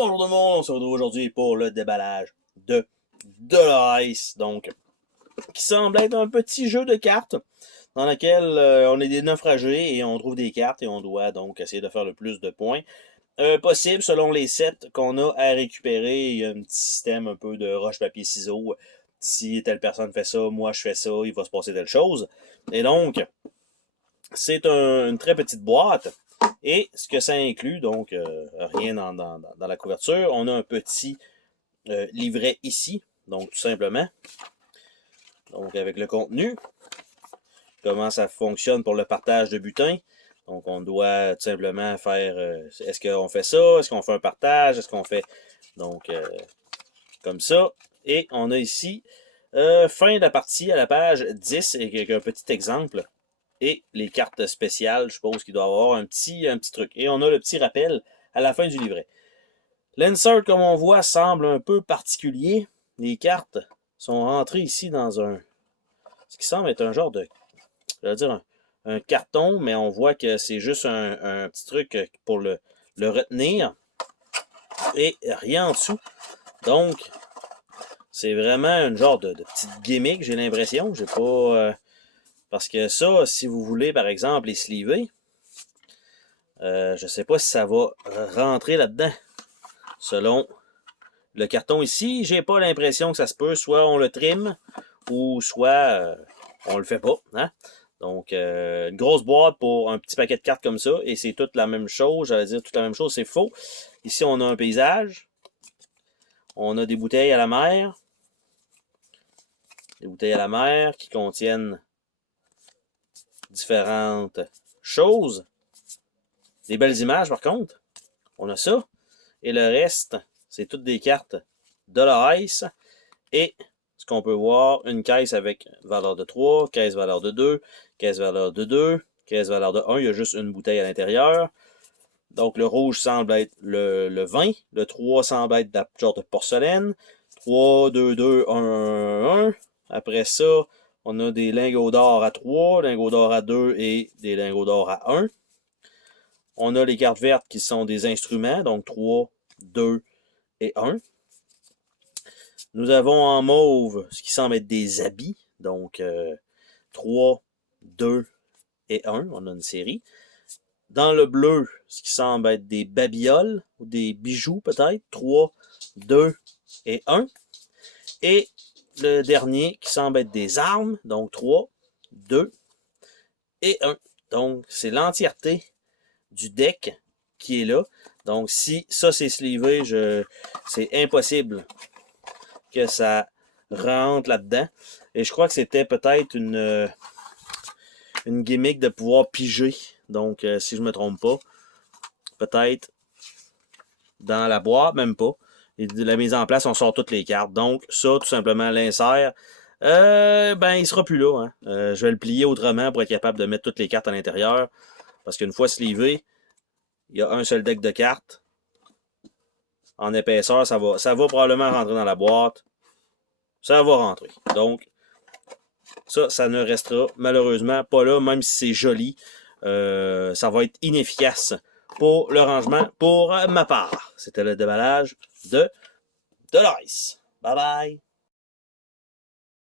Bonjour tout le monde, on se retrouve aujourd'hui pour le déballage de Ice, donc qui semble être un petit jeu de cartes dans lequel on est des naufragés et on trouve des cartes et on doit donc essayer de faire le plus de points possible selon les sets qu'on a à récupérer. Il y a un petit système un peu de roche-papier-ciseaux. Si telle personne fait ça, moi je fais ça, il va se passer telle chose. Et donc, c'est une très petite boîte. Et ce que ça inclut, donc rien dans la couverture, on a un petit livret ici, donc tout simplement. Donc avec le contenu, comment ça fonctionne pour le partage de butin. Donc on doit tout simplement faire, est-ce qu'on fait ça, est-ce qu'on fait un partage, est-ce qu'on fait, donc comme ça. Et on a ici, fin de la partie à la page 10, avec un petit exemple. Et les cartes spéciales, je suppose qu'il doit y avoir un petit truc. Et on a le petit rappel à la fin du livret. L'insert, comme on voit, semble un peu particulier. Les cartes sont rentrées ici dans ce qui semble être un genre de, je veux dire, un carton, mais on voit que c'est juste un petit truc pour le retenir. Et rien en dessous. Donc, c'est vraiment un genre de petite gimmick, j'ai l'impression. J'ai pas... parce que ça, si vous voulez, par exemple, les sleever, je ne sais pas si ça va rentrer là-dedans. Selon le carton ici, j'ai pas l'impression que ça se peut. Soit on le trime, ou soit on le fait pas. Hein? Donc, une grosse boîte pour un petit paquet de cartes comme ça, et c'est toute la même chose. J'allais dire toute la même chose, c'est faux. Ici, on a un paysage. On a des bouteilles à la mer. Des bouteilles à la mer qui contiennent différentes choses. Des belles images, par contre. On a ça. Et le reste, c'est toutes des cartes de la Ice. Et ce qu'on peut voir, une caisse avec valeur de 3, caisse valeur de 2, caisse valeur de 2, caisse valeur de 1. Il y a juste une bouteille à l'intérieur. Donc le rouge semble être le vin. Le 3 semble être de genre de porcelaine. 3, 2, 2, 1, 1, 1. Après ça, on a des lingots d'or à 3, lingots d'or à 2 et des lingots d'or à 1. On a les cartes vertes qui sont des instruments, donc 3, 2 et 1. Nous avons en mauve ce qui semble être des habits, donc 3, 2 et 1. On a une série. Dans le bleu, ce qui semble être des babioles ou des bijoux peut-être, 3, 2 et 1. Et le dernier qui semble être des armes, donc 3, 2 et 1. Donc c'est l'entièreté du deck qui est là. Donc si ça c'est sleevé, c'est impossible que ça rentre là-dedans. Et je crois que c'était peut-être une gimmick de pouvoir piger. Donc si je me trompe pas, peut-être dans la boîte, même pas. Et de la mise en place, on sort toutes les cartes. Donc ça, tout simplement, l'insert, ben il sera plus là. Hein. Je vais le plier autrement pour être capable de mettre toutes les cartes à l'intérieur. Parce qu'une fois sleevé, il y a un seul deck de cartes. En épaisseur, ça va probablement rentrer dans la boîte. Ça va rentrer. Donc, ça ne restera malheureusement pas là, même si c'est joli. Ça va être inefficace pour le rangement pour ma part. C'était le déballage de l'Ice. Bye bye!